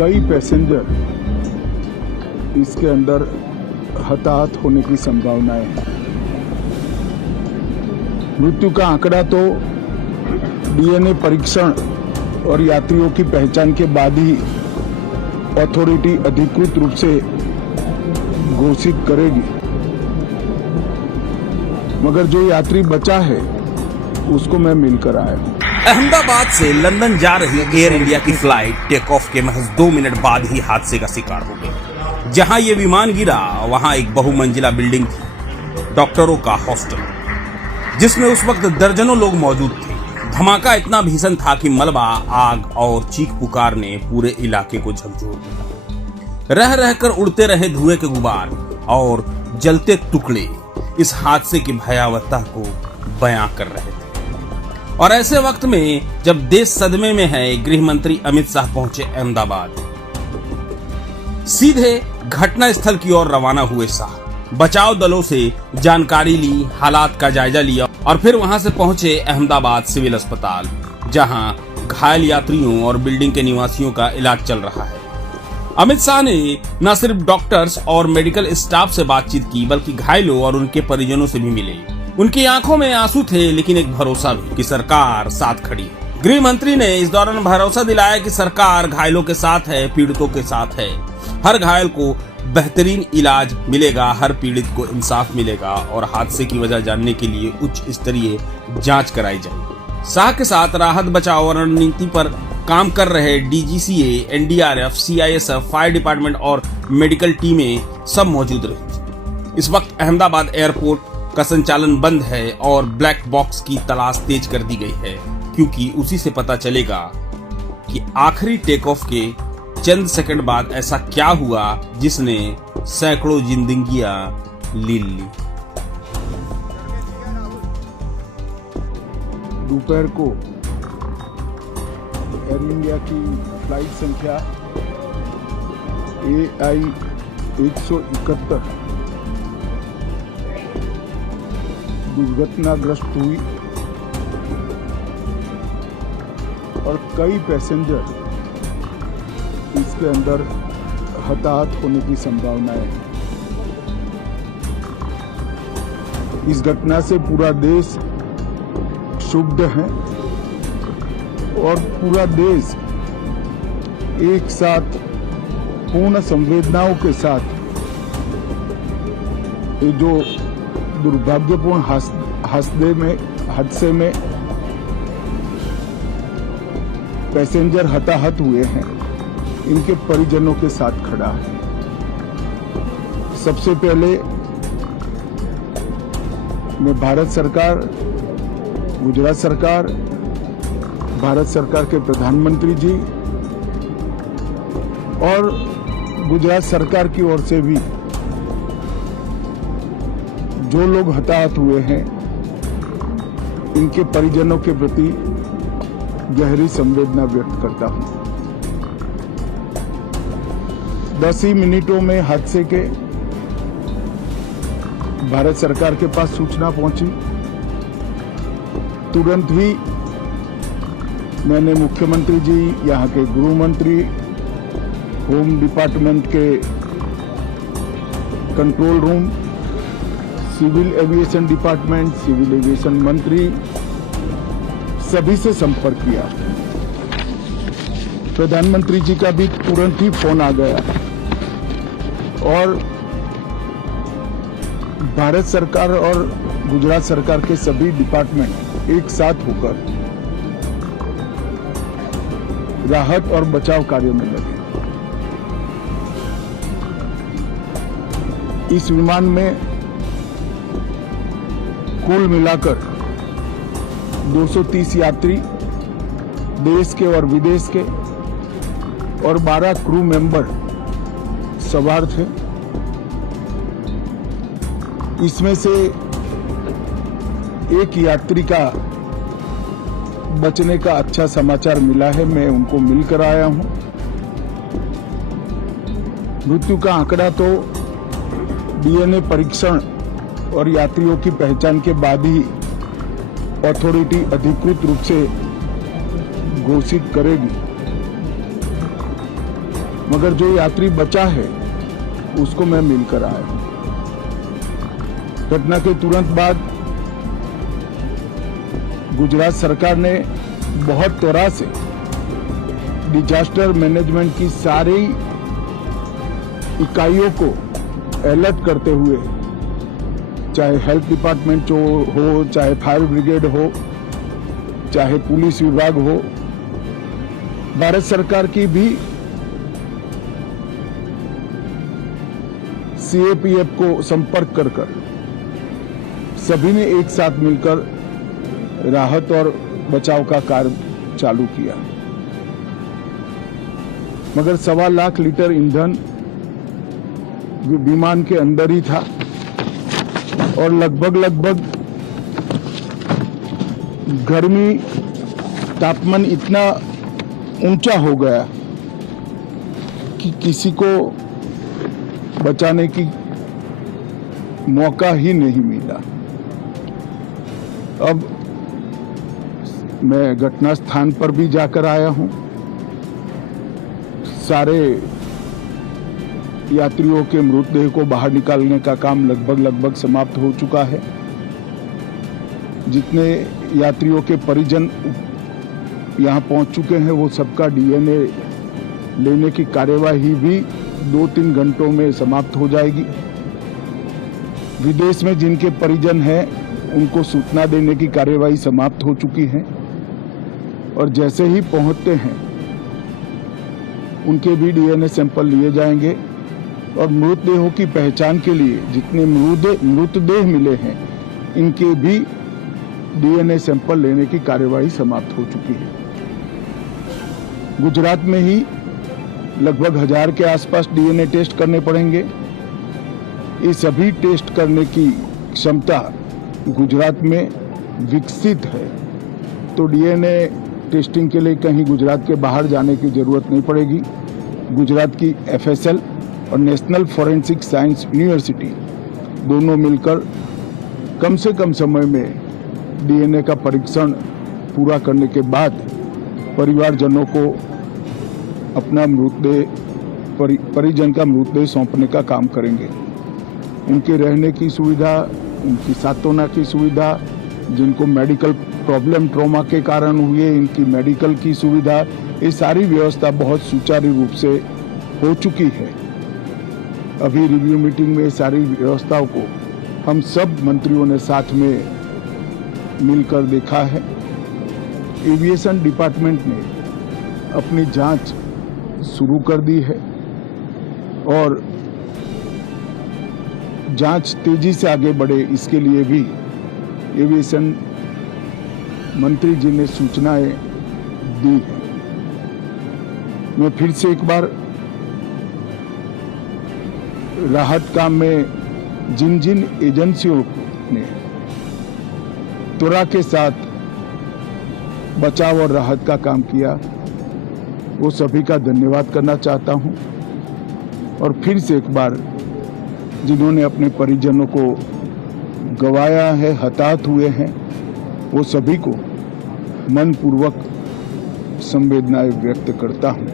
कई पैसेंजर इसके अंदर हताहत होने की संभावनाएं हैं। मृत्यु का आंकड़ा तो डीएनए परीक्षण और यात्रियों की पहचान के बाद ही अथॉरिटी अधिकृत रूप से घोषित करेगी, मगर जो यात्री बचा है उसको मैं मिलकर आया हूँ। अहमदाबाद से लंदन जा रही एयर इंडिया की फ्लाइट टेक ऑफ के महज 2 मिनट बाद ही हादसे का शिकार हो गई। जहां ये विमान गिरा वहां एक बहुमंजिला बिल्डिंग थी, डॉक्टरों का हॉस्टल, जिसमें उस वक्त दर्जनों लोग मौजूद थे। धमाका इतना भीषण था कि मलबा, आग और चीख पुकार ने पूरे इलाके को झकझोर दिया। रह रहकर उड़ते रहे धुएं के गुबार और जलते टुकड़े इस हादसे की भयावहता को बयां कर रहे थे। और ऐसे वक्त में जब देश सदमे में है, गृह मंत्री अमित शाह पहुंचे अहमदाबाद। सीधे घटना स्थल की ओर रवाना हुए शाह। बचाव दलों से जानकारी ली, हालात का जायजा लिया और फिर वहां से पहुंचे अहमदाबाद सिविल अस्पताल, जहां घायल यात्रियों और बिल्डिंग के निवासियों का इलाज चल रहा है। अमित शाह ने न सिर्फ डॉक्टर्स और मेडिकल स्टाफ से बातचीत की, बल्कि घायलों और उनके परिजनों से भी मिले। उनकी आंखों में आंसू थे, लेकिन एक भरोसा भी कि सरकार साथ खड़ी है। गृह मंत्री ने इस दौरान भरोसा दिलाया कि सरकार घायलों के साथ है, पीड़ितों के साथ है। हर घायल को बेहतरीन इलाज मिलेगा, हर पीड़ित को इंसाफ मिलेगा और हादसे की वजह जानने के लिए उच्च स्तरीय जांच कराई जाएगी। शाह के साथ राहत बचाव और रणनीति पर काम कर रहे DGCA, NDRF, CISF, fire department और मेडिकल टीमें सब मौजूद रही। इस वक्त अहमदाबाद एयरपोर्ट का संचालन बंद है और ब्लैक बॉक्स की तलाश तेज कर दी गई है, क्योंकि उसी से पता चलेगा कि आखिरी टेक ऑफ के चंद सेकंड बाद ऐसा क्या हुआ जिसने सैकड़ों जिंदगियां ली। दोपहर को एयर इंडिया की फ्लाइट संख्या AI 171 दुर्घटनाग्रस्त हुई और कई पैसेंजर इसके अंदर हताहत होने की संभावनाएं हैं। इस घटना से पूरा देश क्षुब्ध है और पूरा देश एक साथ पूर्ण संवेदनाओं के साथ ये जो दुर्भाग्यपूर्ण हादसे में पैसेंजर हताहत हुए हैं, इनके परिजनों के साथ खड़ा है। सबसे पहले मैं भारत सरकार, गुजरात सरकार, भारत सरकार के प्रधानमंत्री जी और गुजरात सरकार की ओर से भी जो लोग हताहत हुए हैं, इनके परिजनों के प्रति गहरी संवेदना व्यक्त करता हूं। 10 ही मिनटों में हादसे के भारत सरकार के पास सूचना पहुंची। तुरंत ही मैंने मुख्यमंत्री जी, यहाँ के गृह मंत्री, होम डिपार्टमेंट के control room, civil aviation department, civil aviation मंत्री, सभी से संपर्क किया। प्रधानमंत्री जी का भी तुरंत ही फोन आ गया और भारत सरकार और गुजरात सरकार के सभी डिपार्टमेंट एक साथ होकर राहत और बचाव कार्य में लगे। इस विमान में कुल मिलाकर 230 यात्री देश के और विदेश के और 12 क्रू मेंबर सवार थे। इसमें से एक यात्री का बचने का अच्छा समाचार मिला है, मैं उनको मिलकर आया हूं। मृत्यु का आंकड़ा तो डीएनए परीक्षण और यात्रियों की पहचान के बाद ही अथॉरिटी अधिकृत रूप से घोषित करेगी, मगर जो यात्री बचा है उसको मैं मिलकर आया हूं। घटना के तुरंत बाद गुजरात सरकार ने बहुत त्वरा से डिजास्टर मैनेजमेंट की सारी इकाइयों को अलर्ट करते हुए, चाहे हेल्थ डिपार्टमेंट हो, चाहे फायर ब्रिगेड हो, चाहे पुलिस विभाग हो, भारत सरकार की भी सीएपीएफ को संपर्क कर सभी ने एक साथ मिलकर राहत और बचाव का कार्य चालू किया। मगर 1.25 लाख लीटर ईंधन विमान के अंदर ही था और लगभग गर्मी तापमान इतना ऊंचा हो गया कि किसी को बचाने की मौका ही नहीं मिला। अब मैं घटना स्थान पर भी जाकर आया हूं। सारे यात्रियों के मृतदेह को बाहर निकालने का काम लगभग समाप्त हो चुका है। जितने यात्रियों के परिजन यहां पहुंच चुके हैं वो सबका डीएनए लेने की कार्यवाही भी 2-3 घंटों में समाप्त हो जाएगी। विदेश में जिनके परिजन हैं उनको सूचना देने की कार्यवाही समाप्त हो चुकी है और जैसे ही पहुंचते हैं उनके भी डीएनए सैंपल लिए जाएंगे और मृतदेहों की पहचान के लिए जितने मृतदेह मिले हैं इनके भी डीएनए सैंपल लेने की कार्यवाही समाप्त हो चुकी है। गुजरात में ही लगभग 1000 के आसपास डीएनए टेस्ट करने पड़ेंगे। ये सभी टेस्ट करने की क्षमता गुजरात में विकसित है, तो डीएनए टेस्टिंग के लिए कहीं गुजरात के बाहर जाने की जरूरत नहीं पड़ेगी। गुजरात की एफएसएल और नेशनल फॉरेंसिक साइंस यूनिवर्सिटी दोनों मिलकर कम से कम समय में डीएनए का परीक्षण पूरा करने के बाद परिवारजनों को अपना परिजन का मृतदेह सौंपने का काम करेंगे। उनके रहने की सुविधा, उनकी सांत्वना की सुविधा, जिनको मेडिकल प्रॉब्लम ट्रॉमा के कारण हुए इनकी मेडिकल की सुविधा, ये सारी व्यवस्था बहुत सुचारू रूप से हो चुकी है। अभी रिव्यू मीटिंग में सारी व्यवस्थाओं को हम सब मंत्रियों ने साथ में मिलकर देखा है। एविएशन डिपार्टमेंट ने अपनी जांच शुरू कर दी है और जांच तेजी से आगे बढ़े इसके लिए भी एविएशन मंत्री जी ने सूचनाएं दी है। मैं फिर से एक बार राहत काम में जिन एजेंसियों ने त्वरा के साथ बचाव और राहत का काम किया वो सभी का धन्यवाद करना चाहता हूं और फिर से एक बार जिन्होंने अपने परिजनों को गंवाया है, हताहत हुए हैं, वो सभी को मनपूर्वक संवेदनाएं व्यक्त करता हूं।